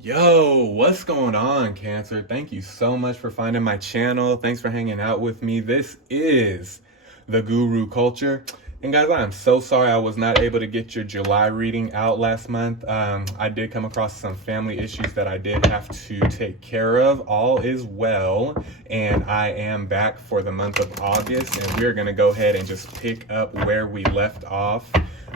Yo, what's going on, Cancer? Thank you so much for finding my channel. Thanks for hanging out with me. This is the Guru Culture. And guys, I am so sorry I was not able to get your July reading out last month. I did come across some family issues that I did have to take care of. All is well, and I am back for the month of August, and we're going to go ahead and just pick up where we left off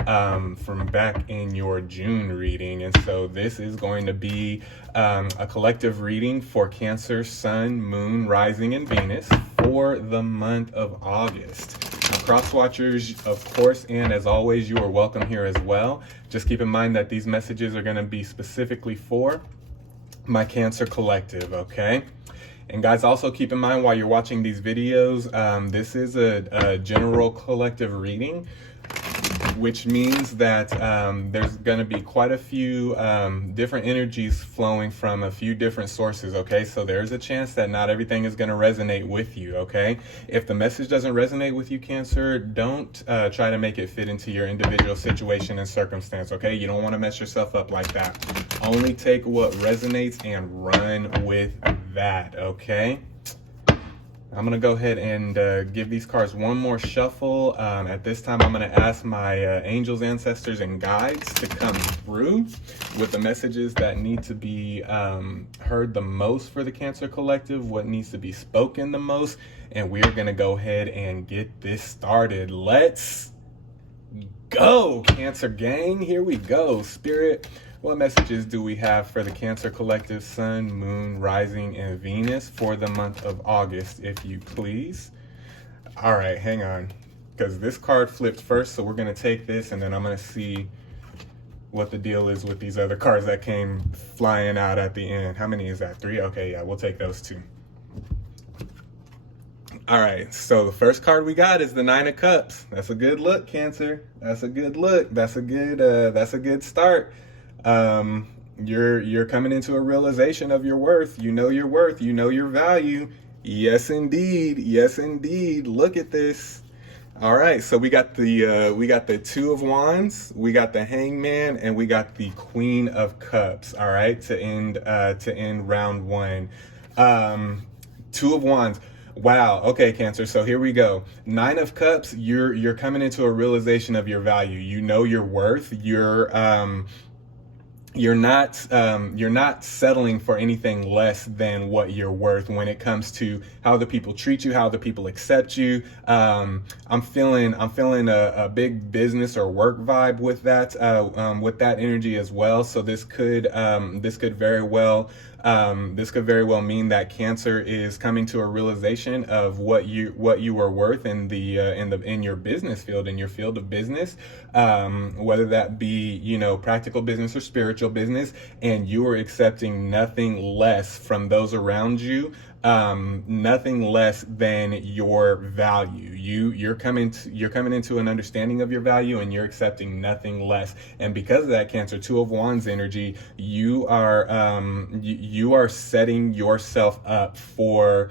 from back in your June reading. And so this is going to be a collective reading for Cancer, Sun, Moon, Rising, and Venus for the month of August. Now, cross watchers, of course, and as always, you are welcome here as well. Just keep in mind that these messages are going to be specifically for my Cancer collective, okay? And guys, also keep in mind while you're watching these videos, this is a general collective reading, which means that there's going to be quite a few different energies flowing from a few different sources, okay? So there's a chance that not everything is going to resonate with you, okay? If the message doesn't resonate with you, Cancer, don't try to make it fit into your individual situation and circumstance, okay? You don't want to mess yourself up like that. Only take what resonates and run with that, okay? I'm going to go ahead and give these cards one more shuffle. At this time, I'm going to ask my angels, ancestors, and guides to come through with the messages that need to be heard the most for the Cancer Collective, what needs to be spoken the most, and we're going to go ahead and get this started. Let's go, Cancer gang. Here we go. Spirit, what messages do we have for the Cancer Collective, Sun, Moon, Rising, and Venus for the month of August, if you please? All right, hang on, because this card flipped first, so we're going to take this, and then I'm going to see what the deal is with these other cards that came flying out at the end. How many is that? 3? Okay, yeah, we'll take those 2. All right, so the first card we got is the 9 of Cups. That's a good look, Cancer. That's a good look. That's a good start. You're coming into a realization of your worth. You know your worth. You know your value. Yes, indeed. Yes, indeed. Look at this. All right, so we got the 2 of Wands, we got the Hangman, and we got the Queen of Cups. All right, to end round 1. 2 of Wands. Wow. Okay, Cancer. So here we go. 9 of Cups. You're coming into a realization of your value. You know your worth. You're not settling for anything less than what you're worth when it comes to how the people treat you, how the people accept you. I'm feeling a big business or work vibe with that energy as well. So this could very well mean that Cancer is coming to a realization of what you are worth in in your business field, in your field of business, whether that be practical business or spiritual business, and you are accepting nothing less from those around you, nothing less than your value. You're coming into an understanding of your value, and you're accepting nothing less. And because of that, Cancer, 2 of Wands energy, you are setting yourself up for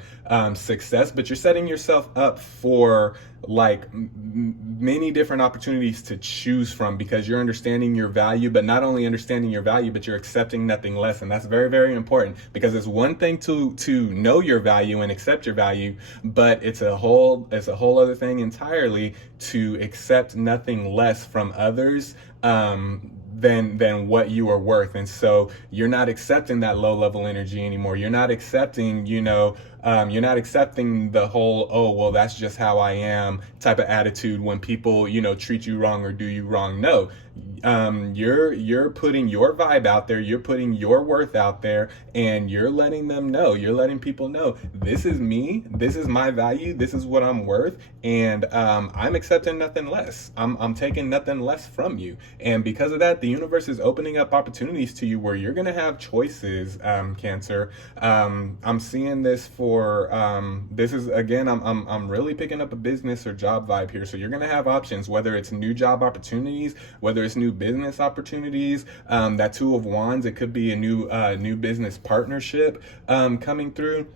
success, but you're setting yourself up for many different opportunities to choose from, because you're understanding your value, but not only understanding your value, but you're accepting nothing less. And that's very, very important, because it's one thing to know your value and accept your value, but it's a whole other thing entirely to accept nothing less from others than what you are worth. And so you're not accepting that low level energy anymore. You're not accepting, you're not accepting the whole, oh, well, that's just how I am type of attitude when people, treat you wrong or do you wrong. No, you're putting your vibe out there, you're putting your worth out there, and you're letting them know, you're letting people know, this is me, this is my value, this is what I'm worth, and I'm accepting nothing less. I'm taking nothing less from you. And because of that, the universe is opening up opportunities to you where you're going to have choices, Cancer. I'm seeing this for this is, again, I'm really picking up a business or job vibe here. So you're going to have options, whether it's new job opportunities, whether it's new business opportunities. That 2 of Wands, it could be a new business partnership coming through.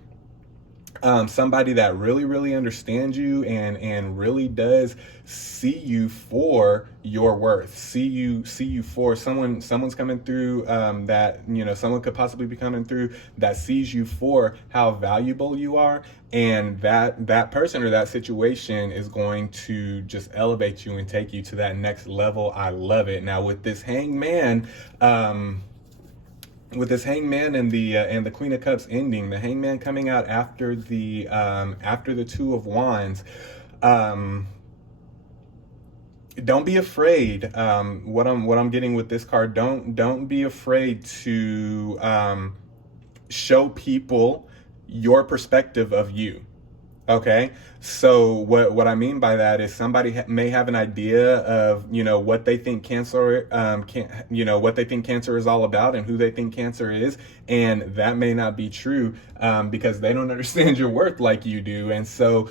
somebody that really, really understands you and really does see you for your worth, see you for someone's coming through, that, you know, someone could possibly be coming through that sees you for how valuable you are, and that person or that situation is going to just elevate you and take you to that next level. I love it. Now with this Hangman and the Queen of Cups ending, the Hangman coming out after the Two of Wands. Don't be afraid. What I'm getting with this card, don't be afraid to show people your perspective of you. Okay, so what I mean by that is somebody may have an idea of, you know, what they think cancer, what they think cancer is all about and who they think cancer is, and that may not be true, because they don't understand your worth like you do, and so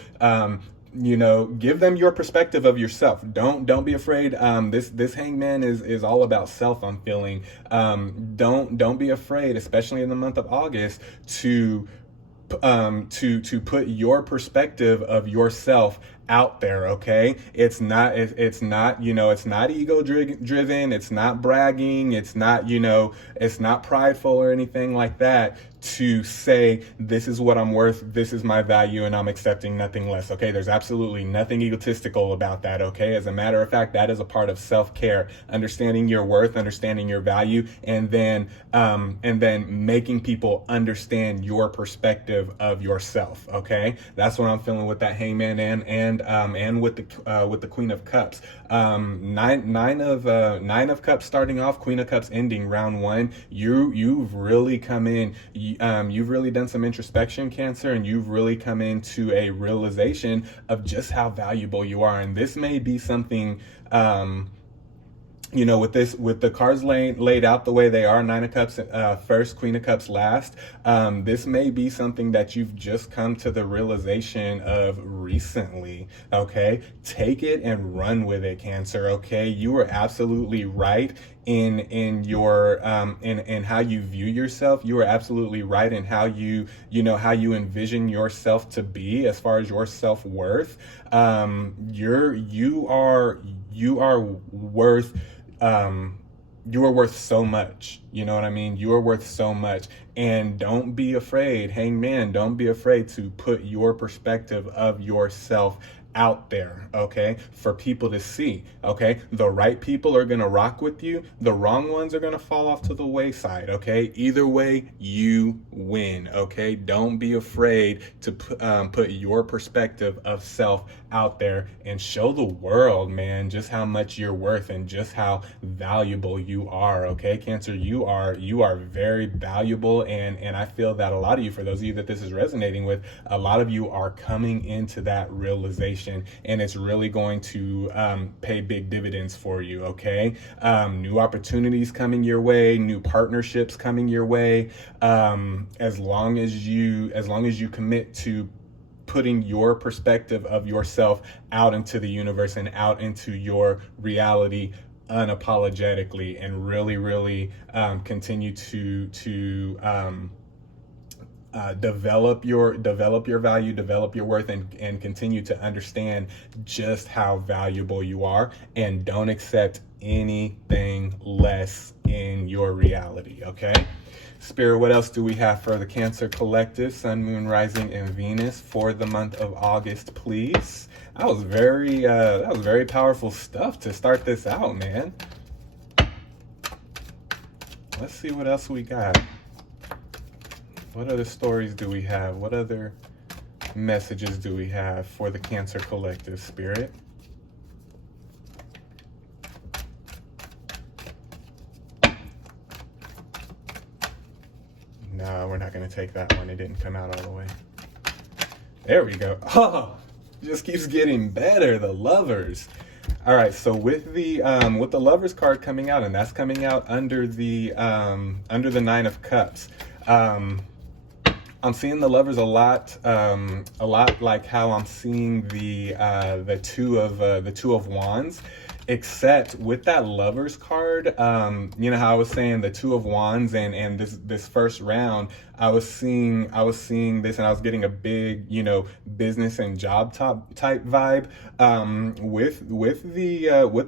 you know, give them your perspective of yourself. Don't be afraid. This Hangman is all about self, I'm feeling. Don't be afraid, especially in the month of August, to put your perspective of yourself out there. Okay, it's not you know, it's not ego driven, it's not bragging, it's not, you know, it's not prideful or anything like that, to say this is what I'm worth, this is my value, and I'm accepting nothing less. Okay, there's absolutely nothing egotistical about that. Okay, as a matter of fact, that is a part of self-care, understanding your worth, understanding your value, and then making people understand your perspective of yourself. Okay, that's what I'm feeling with that Hangman and with the Queen of Cups. Nine of Cups starting off, Queen of Cups ending round one. You've really come in. You've really done some introspection, Cancer, and you've really come into a realization of just how valuable you are. And this may be something, you know, with the cards laid out the way they are, Nine of Cups first, Queen of Cups last, this may be something that you've just come to the realization of recently. Okay, take it and run with it, Cancer. Okay, you were absolutely right in your in how you view yourself. You are absolutely right in how you envision yourself to be as far as your self-worth. You are worth, you are worth so much. You know what I mean? You are worth so much. And don't be afraid, Hangman, don't be afraid to put your perspective of yourself out there, okay, for people to see. Okay, the right people are gonna rock with you, the wrong ones are gonna fall off to the wayside. Okay, either way you win. Okay, don't be afraid to put your perspective of self out there and show the world, man, just how much you're worth and just how valuable you are. Okay, Cancer, you are very valuable, and I feel that a lot of you, for those of you that this is resonating with, a lot of you are coming into that realization, and it's really going to pay big dividends for you. Okay, new opportunities coming your way, new partnerships coming your way, as long as you commit to putting your perspective of yourself out into the universe and out into your reality unapologetically, and really continue to develop your value, develop your worth, and continue to understand just how valuable you are, and don't accept anything less in your reality. Okay, Spirit, what else do we have for the Cancer Collective, Sun, Moon, Rising, and Venus for the month of August, please? That was very powerful stuff to start this out, man. Let's see what else we got. What other stories do we have? What other messages do we have for the Cancer Collective, Spirit? No, we're not going to take that one. It didn't come out all the way. There we go. Oh, just keeps getting better. The Lovers. All right, so with the Lovers card coming out, and that's coming out under the Nine of Cups. I'm seeing the Lovers a lot like how I'm seeing the Two of Wands. except with that Lovers card, you know how I was saying the Two of Wands, and this first round, I was seeing this, and I was getting a big, business and job type vibe, with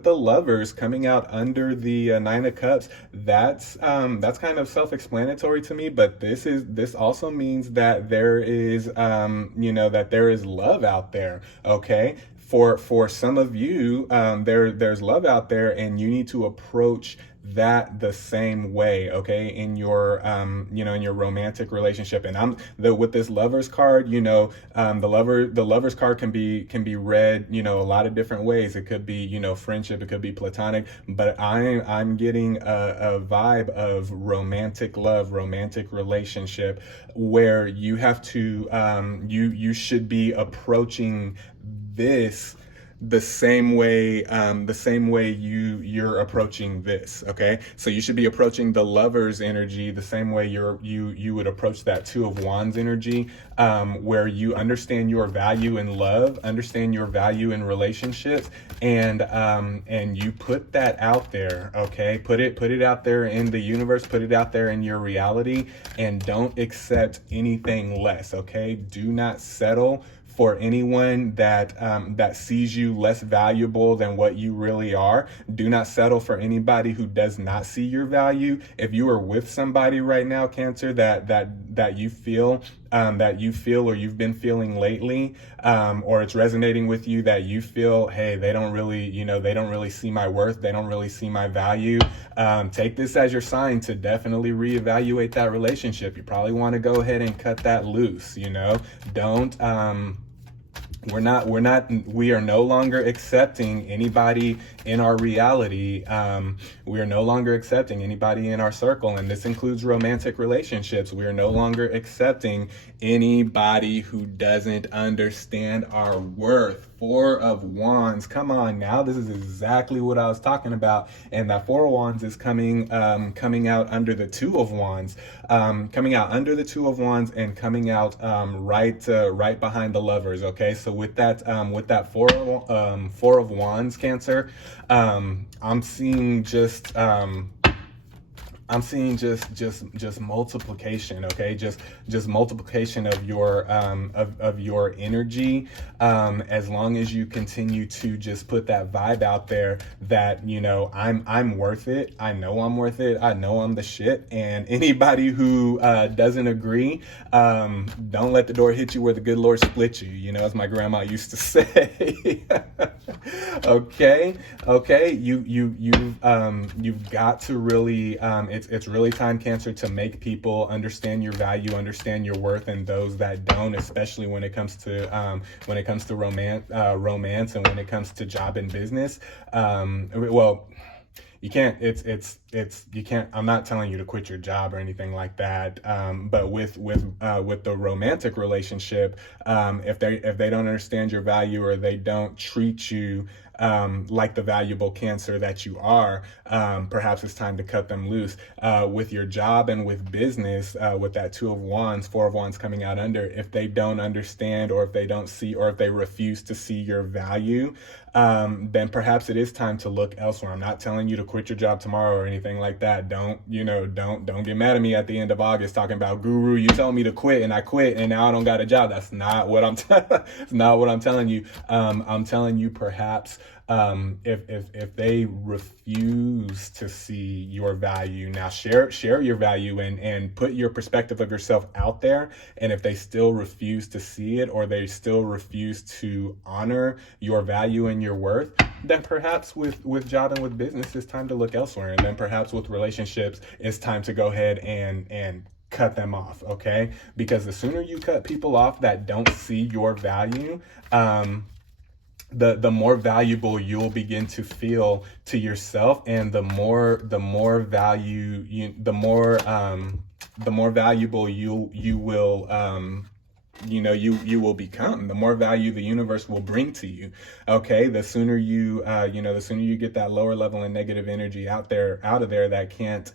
the Lovers coming out under the Nine of Cups. That's kind of self-explanatory to me, but this also means that there is, that there is love out there. Okay, for some of you, there's love out there, and you need to approach that the same way, okay, in your in your romantic relationship. And with this Lovers card, the Lovers card can be read, a lot of different ways. It could be, friendship, it could be platonic, but I'm getting a vibe of romantic love, romantic relationship, where you have to, you should be approaching this the same way you're approaching this. Okay, so you should be approaching the Lovers energy the same way you would approach that Two of Wands energy, where you understand your value in love, understand your value in relationships, and you put that out there. Okay, put it out there in the universe, put it out there in your reality, and don't accept anything less. Okay, do not settle for anyone that sees you less valuable than what you really are. Do not settle for anybody who does not see your value. If you are with somebody right now, Cancer, that you feel or you've been feeling lately, or it's resonating with you, that you feel, hey, they don't really see my worth, they don't really see my value. Take this as your sign to definitely reevaluate that relationship. You probably want to go ahead and cut that loose. Don't. We are no longer accepting anybody in our reality. We are no longer accepting anybody in our circle, and this includes romantic relationships. We are no longer accepting anybody who doesn't understand our worth. Four of Wands, come on now, this is exactly what I was talking about. And that Four of Wands is coming out under the Two of Wands, and coming out right behind the Lovers. Okay, so with that Four of Wands, Cancer, I'm seeing just multiplication. Okay, just multiplication of your energy, as long as you continue to just put that vibe out there that I'm worth it. I know I'm worth it. I know I'm the shit. And anybody who doesn't agree, don't let the door hit you where the good Lord split you, as my grandma used to say. Okay, you've got to really, it's really time, Cancer, to make people understand your value, understand your worth, and those that don't, especially when it comes to romance, and when it comes to job and business. Well, you can't, you can't, I'm not telling you to quit your job or anything like that. But with the romantic relationship, if they don't understand your value, or they don't treat you like the valuable Cancer that you are, perhaps it's time to cut them loose. With your job and with business, with that Two of Wands, Four of Wands coming out under, if they don't understand, or if they don't see, or if they refuse to see your value, then perhaps it is time to look elsewhere. I'm not telling you to quit your job tomorrow or anything like that. Don't get mad at me at the end of August talking about, Guru, you told me to quit and I quit and now I don't got a job. That's not what it's not what I'm telling you. I'm telling you, perhaps, if they refuse to see your value, now share your value and put your perspective of yourself out there. And if they still refuse to see it, or they still refuse to honor your value and your worth, then perhaps with job and with business, it's time to look elsewhere. And then perhaps with relationships, it's time to go ahead and cut them off. Okay, because the sooner you cut people off that don't see your value, the more valuable you'll begin to feel to yourself, and the more value the more valuable you will you will become, the more value the universe will bring to you. Okay, the sooner you get that lower level and negative energy out of there that can't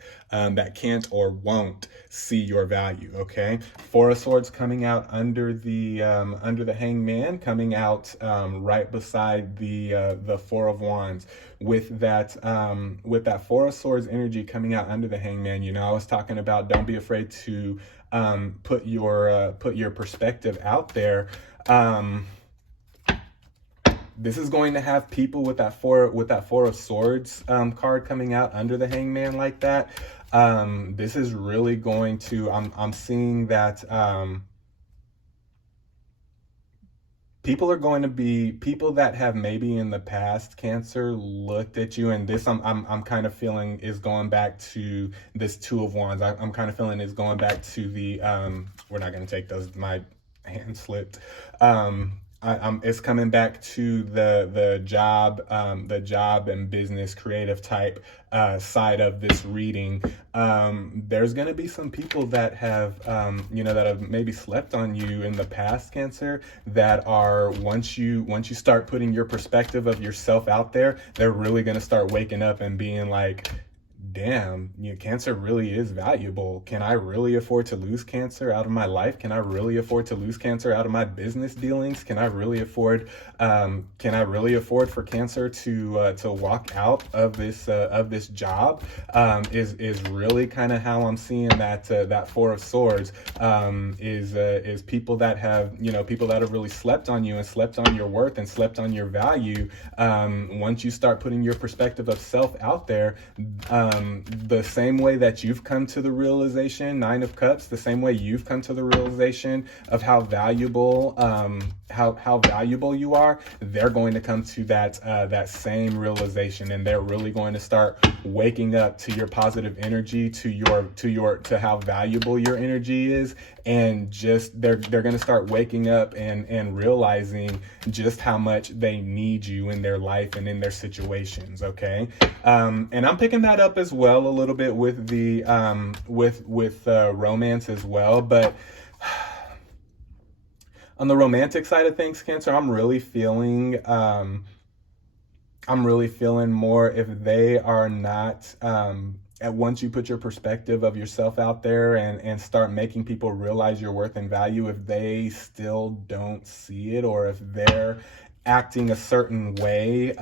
that can't or won't see your value. Okay, Four of Swords coming out under the Hangman, coming out right beside the Four of Wands. With that Four of Swords energy coming out under the Hangman, you know, I was talking about don't be afraid to put your perspective out there. This is going to have people with that Four of Swords card coming out under the Hangman like that. This is really going to, I'm seeing that people are going to be people that have maybe in the past, Cancer, looked at you, and this I'm kind of feeling is going back to this Two of Wands. I'm kind of feeling is going back to the we're not going to take those, my hand slipped. It's coming back to the job and business creative type side of this reading. There's going to be some people that have that have maybe slept on you in the past, Cancer, that are once you start putting your perspective of yourself out there, they're really going to start waking up and being like, damn, Cancer really is valuable. Can I really afford to lose Cancer out of my life? Can I really afford to lose Cancer out of my business dealings? Can I really afford for Cancer to walk out of this job? Is really kind of how I'm seeing that Four of Swords is people that have really slept on you and slept on your worth and slept on your value. Once you start putting your perspective of self out there, the same way that you've come to the realization, Nine of Cups, the same way you've come to the realization of how valuable you are, they're going to come to that same realization, and they're really going to start waking up to your positive energy, to how valuable your energy is, and just they're going to start waking up and realizing just how much they need you in their life and in their situations. Okay, and I'm picking that up as well a little bit with the with romance as well, but on the romantic side of things, Cancer, I'm really feeling more if they are not once you put your perspective of yourself out there and start making people realize your worth and value, if they still don't see it, or if they're acting a certain way,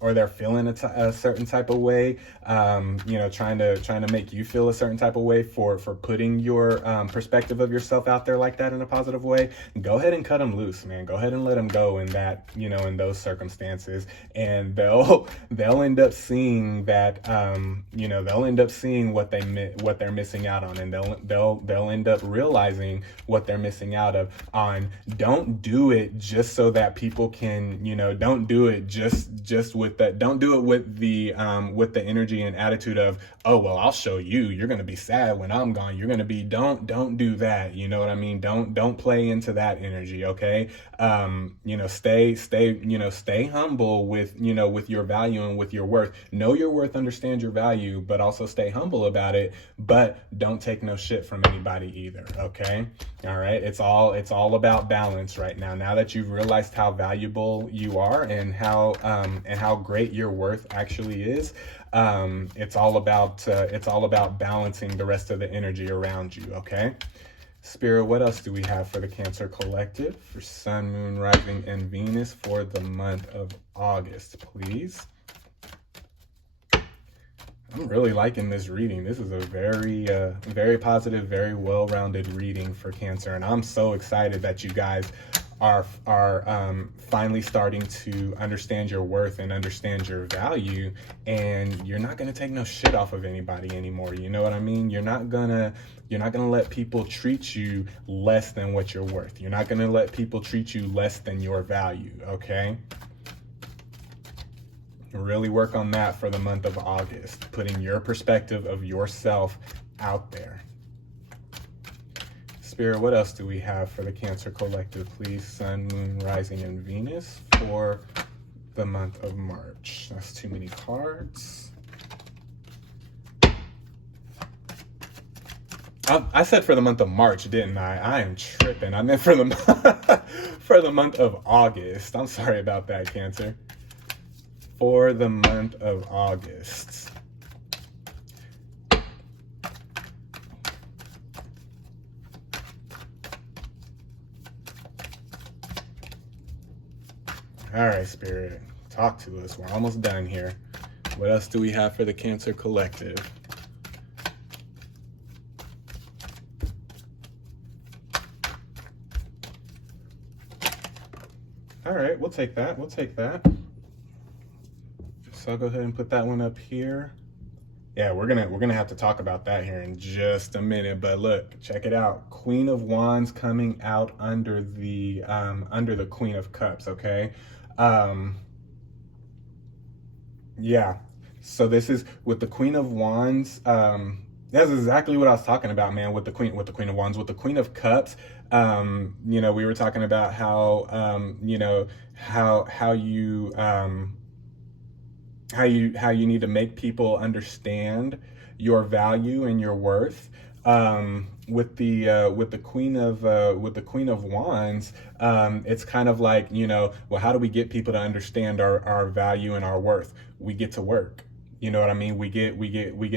or they're feeling a certain type of way, trying to make you feel a certain type of way for putting your perspective of yourself out there like that in a positive way, go ahead and cut them loose, man. Go ahead and let them go in that, in those circumstances, and they'll end up seeing that, they'll end up seeing what they're missing out on, and they'll end up realizing what they're missing out on. Don't do it just so that people can, don't do it just with that. Don't do it with the energy and attitude of, oh, well, I'll show you. You're going to be sad when I'm gone. You're going to be, don't do that. You know what I mean? Don't play into that energy. Okay. Stay humble with your value and with your worth. Know your worth, understand your value, but also stay humble about it. But don't take no shit from anybody either. Okay. All right. It's all about balance right now. Now that you've realized how valuable you are and how great your worth actually is, it's all about balancing the rest of the energy around you. Okay. Spirit, what else do we have for the Cancer Collective for Sun, Moon, Rising, and Venus for the month of August, please? I'm really liking this reading. This is a very positive, very well-rounded reading for Cancer, and I'm so excited that you guys are finally starting to understand your worth and understand your value, and you're not going to take no shit off of anybody anymore. You know what I mean? You're not gonna let people treat you less than what you're worth. You're not gonna let people treat you less than your value. Okay. Really work on that for the month of August, putting your perspective of yourself out there. Spirit, what else do we have for the Cancer Collective, please? Sun, Moon, Rising, and Venus for the month of March. That's too many cards. I said for the month of March, didn't I? I am tripping. I meant for the month of August. I'm sorry about that, Cancer. For the month of August. All right, Spirit, talk to us. We're almost done here. What else do we have for the Cancer Collective? All right, we'll take that. We'll take that. So I'll go ahead and put that one up here. Yeah, we're gonna have to talk about that here in just a minute. But look, check it out. Queen of Wands coming out under the Queen of Cups. Okay. Yeah. So this is with the Queen of Wands. That's exactly what I was talking about, man. With the Queen of Wands, with the Queen of Cups. We were talking about how how you need to make people understand your value and your worth. With the Queen of Wands, it's kind of like, well, how do we get people to understand our value and our worth? We get to work. You know what I mean? We get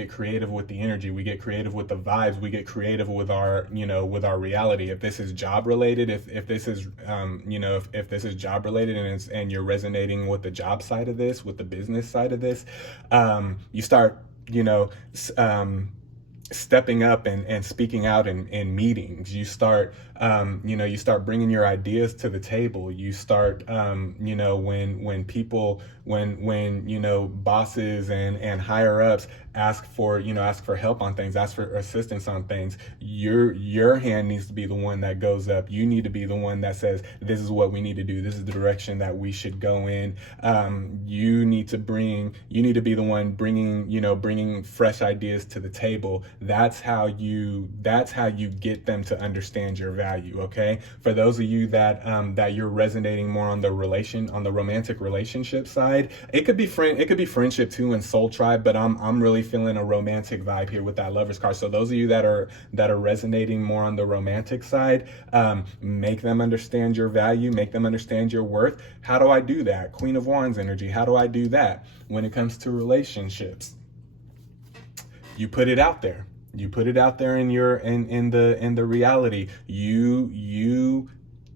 creative with the energy. We get creative with the vibes. We get creative with our, with our reality. If this is job related, if this is, if this is job related and you're resonating with the job side of this, with the business side of this, you start, stepping up and speaking out in meetings. You start, you start bringing your ideas to the table. You start, when people, when bosses and higher ups ask for help on things, ask for assistance on things, your hand needs to be the one that goes up. You need to be the one that says, this is what we need to do. This is the direction that we should go in. You need to be the one bringing fresh ideas to the table. That's how you get them to understand your value. Okay. For those of you that you're resonating more on the romantic relationship side, it could be friendship too and soul tribe, but I'm really feeling a romantic vibe here with that Lovers card. So those of you that are resonating more on the romantic side, make them understand your value, make them understand your worth. How do I do that? Queen of Wands energy. How do I do that when it comes to relationships? You put it out there. You put it out there in the reality. You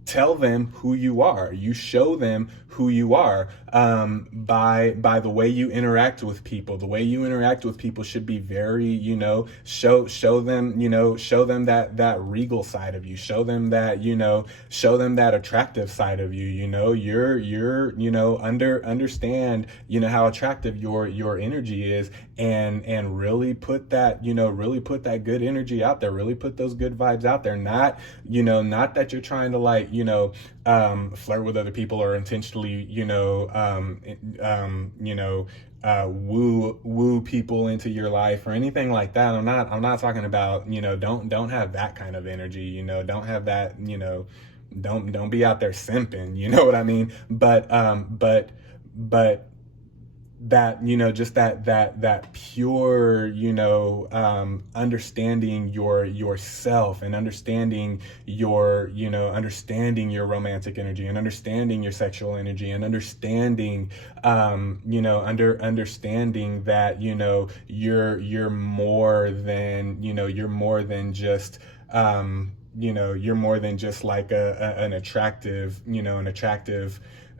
tell them who you are. You show them who you are by the way you interact with people. The way you interact with people should be very, show them that regal side of you. Show them that attractive side of you. Understand, how attractive your energy is, and really put that good energy out there. Really put those good vibes out there. Not that you're trying to flirt with other people or intentionally, woo people into your life or anything like that. I'm not talking about, don't have that kind of energy, don't have that, don't be out there simping, you know what I mean? But that, just that pure, understanding yourself and understanding understanding your romantic energy and understanding your sexual energy and understanding, understanding that, you're more than, you're more than just, you're more than just like an attractive, an attractive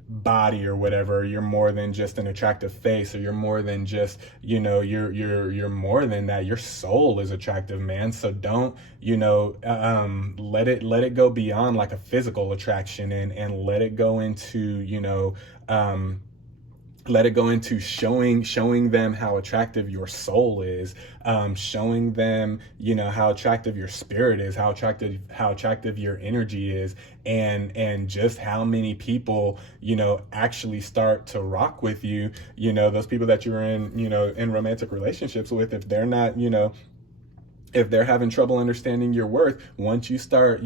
body or whatever. You're more than just an attractive face, or you're more than just, you're more than that. Your soul is attractive, man. So don't, let it go beyond like a physical attraction and let it go into, let it go into showing them how attractive your soul is, showing them, how attractive your spirit is, how attractive your energy is, and just how many people, actually start to rock with you, those people that you're in romantic relationships with. If they're not, if they're having trouble understanding your worth, once you start,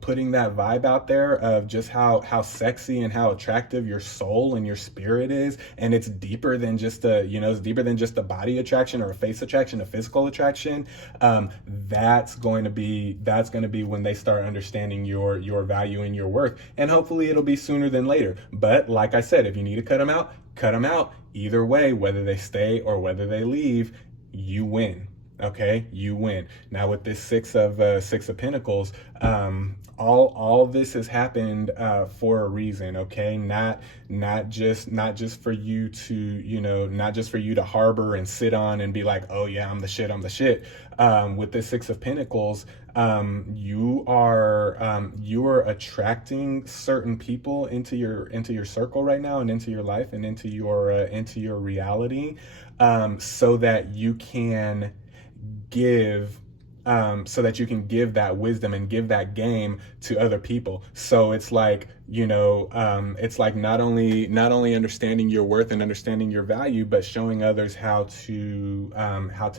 putting that vibe out there of just how sexy and how attractive your soul and your spirit is, and it's deeper than just it's deeper than just a body attraction or a face attraction, a physical attraction, that's going to be when they start understanding your value and your worth. And hopefully it'll be sooner than later. But like I said, if you need to cut them out, cut them out. Either way, whether they stay or whether they leave, you win. Okay, you win. Now with this Six of Pentacles, all this has happened for a reason. Okay, not just for you to, not just for you to harbor and sit on and be like, oh yeah, I'm the shit, I'm the shit. With this Six of Pentacles, you are attracting certain people into your circle right now, and into your life, and into your reality, so that you can give that wisdom and give that game to other people. So it's like, it's like not only understanding your worth and understanding your value, but showing others how to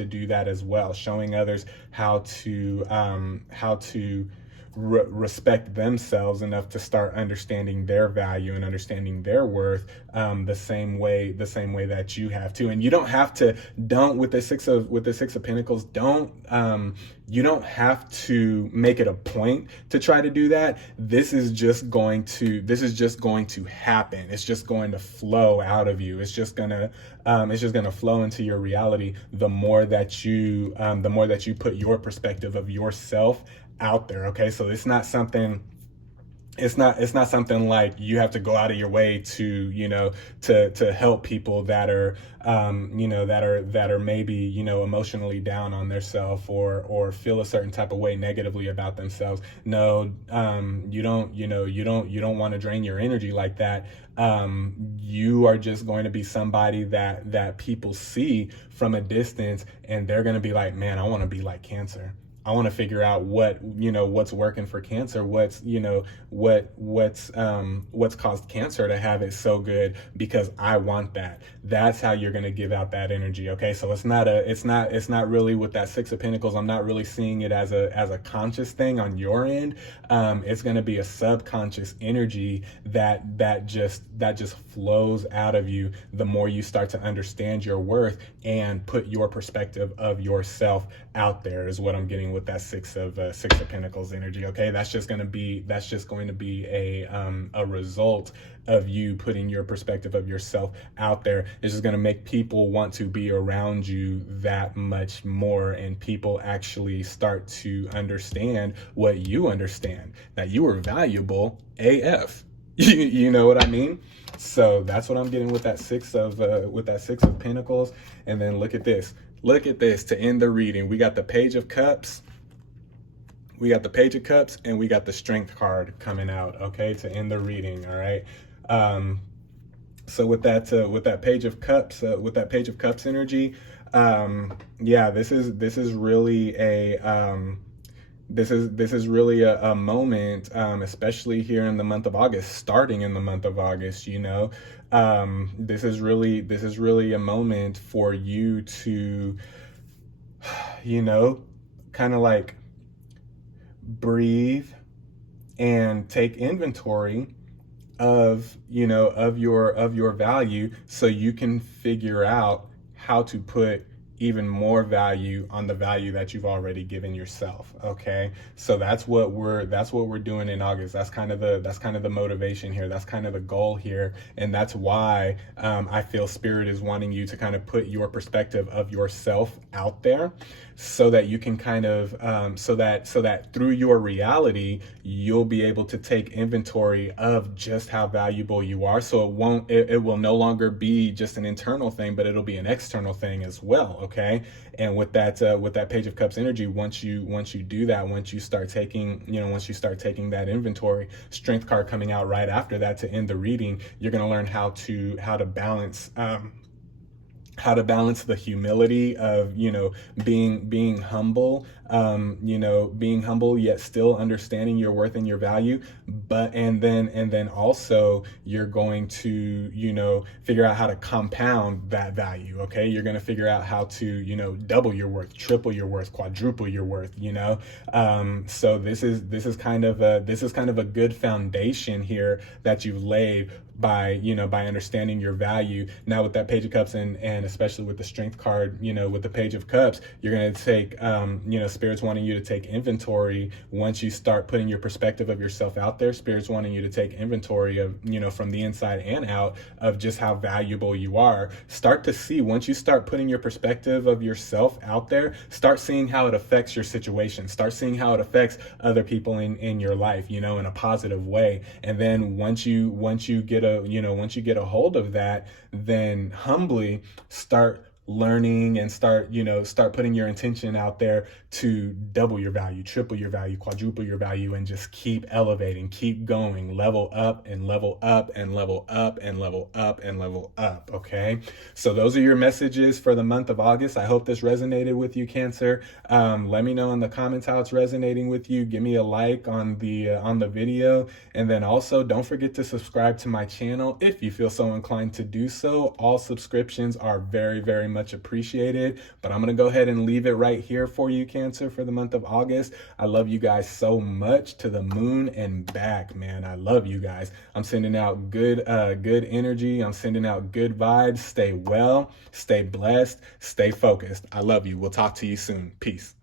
do that as well. Showing others how to respect themselves enough to start understanding their value and understanding their worth, the same way that you have to. And you don't have to, with the Six of Pentacles, you don't have to make it a point to try to do that. This is just going to happen. It's just going to flow out of you. It's just gonna flow into your reality the more that you put your perspective of yourself out there. Okay, so it's not something like you have to go out of your way to to help people that are that are maybe emotionally down on themselves, or feel a certain type of way negatively about themselves. No, you don't want to drain your energy like that. You are just going to be somebody that people see from a distance, and they're going to be like, man, I want to be like Cancer. I want to figure out what's working for Cancer, what's caused Cancer to have it so good, because I want that. That's how you're going to give out that energy. Okay, so it's not really with that Six of Pentacles. I'm not really seeing it as a conscious thing on your end. It's going to be a subconscious energy that just flows out of you the more you start to understand your worth and put your perspective of yourself out there, is what I'm getting with that Six of Pentacles energy. Okay, that's just going to be a result of you putting your perspective of yourself out there. It's just going to make people want to be around you that much more, and people actually start to understand what you understand, that you are valuable AF. You know what I mean? So that's what I'm getting with that Six of Pentacles. And then look at this to end the reading. We got the Page of Cups. We got the Page of Cups, and we got the Strength card coming out, okay, to end the reading. All right. So with that Page of Cups energy, yeah, this is really a moment, especially here in the month of August, starting in the month of August. This is really a moment for you to, kind of like breathe and take inventory of your value, so you can figure out how to put even more value on the value that you've already given yourself. Okay, so that's what we're doing in August. That's kind of the motivation here. That's kind of the goal here, and that's why I feel Spirit is wanting you to kind of put your perspective of yourself out there, so that you can kind of so that through your reality you'll be able to take inventory of just how valuable you are. So it will no longer be just an internal thing, but it'll be an external thing as well. Okay, and with that Page of Cups energy, once you do that, once you start taking that inventory, Strength card coming out right after that to end the reading, you're going to learn how to balance the humility of being humble, being humble yet still understanding your worth and your value. And then also you're going to figure out how to compound that value. Okay, you're going to figure out how to double your worth, triple your worth, quadruple your worth. So this is kind of a good foundation here that you've laid by understanding your value. Now with that Page of Cups, and especially with the Strength card, with the Page of Cups, you're going to take Spirit Spirit's wanting you to take inventory. Once you start putting your perspective of yourself out there, Spirit's wanting you to take inventory of, from the inside and out, of just how valuable you are. Start to see, once you start putting your perspective of yourself out there, start seeing how it affects your situation. Start seeing how it affects other people in your life, in a positive way. And then once you get a hold of that, then humbly start learning and start putting your intention out there to double your value, triple your value, quadruple your value, and just keep elevating, keep going, level up and level up and level up and level up and level up. Okay, so those are your messages for the month of August. I hope this resonated with you, Cancer. Let me know in the comments how it's resonating with you. Give me a like on the video, and then also don't forget to subscribe to my channel if you feel so inclined to do so. All subscriptions are very, very much appreciated, but I'm gonna go ahead and leave it right here for you, Cancer, for the month of August. I love you guys so much, to the moon and back, man. I love you guys. I'm sending out good energy. I'm sending out good vibes. Stay well, stay blessed, stay focused. I love you. We'll talk to you soon. Peace.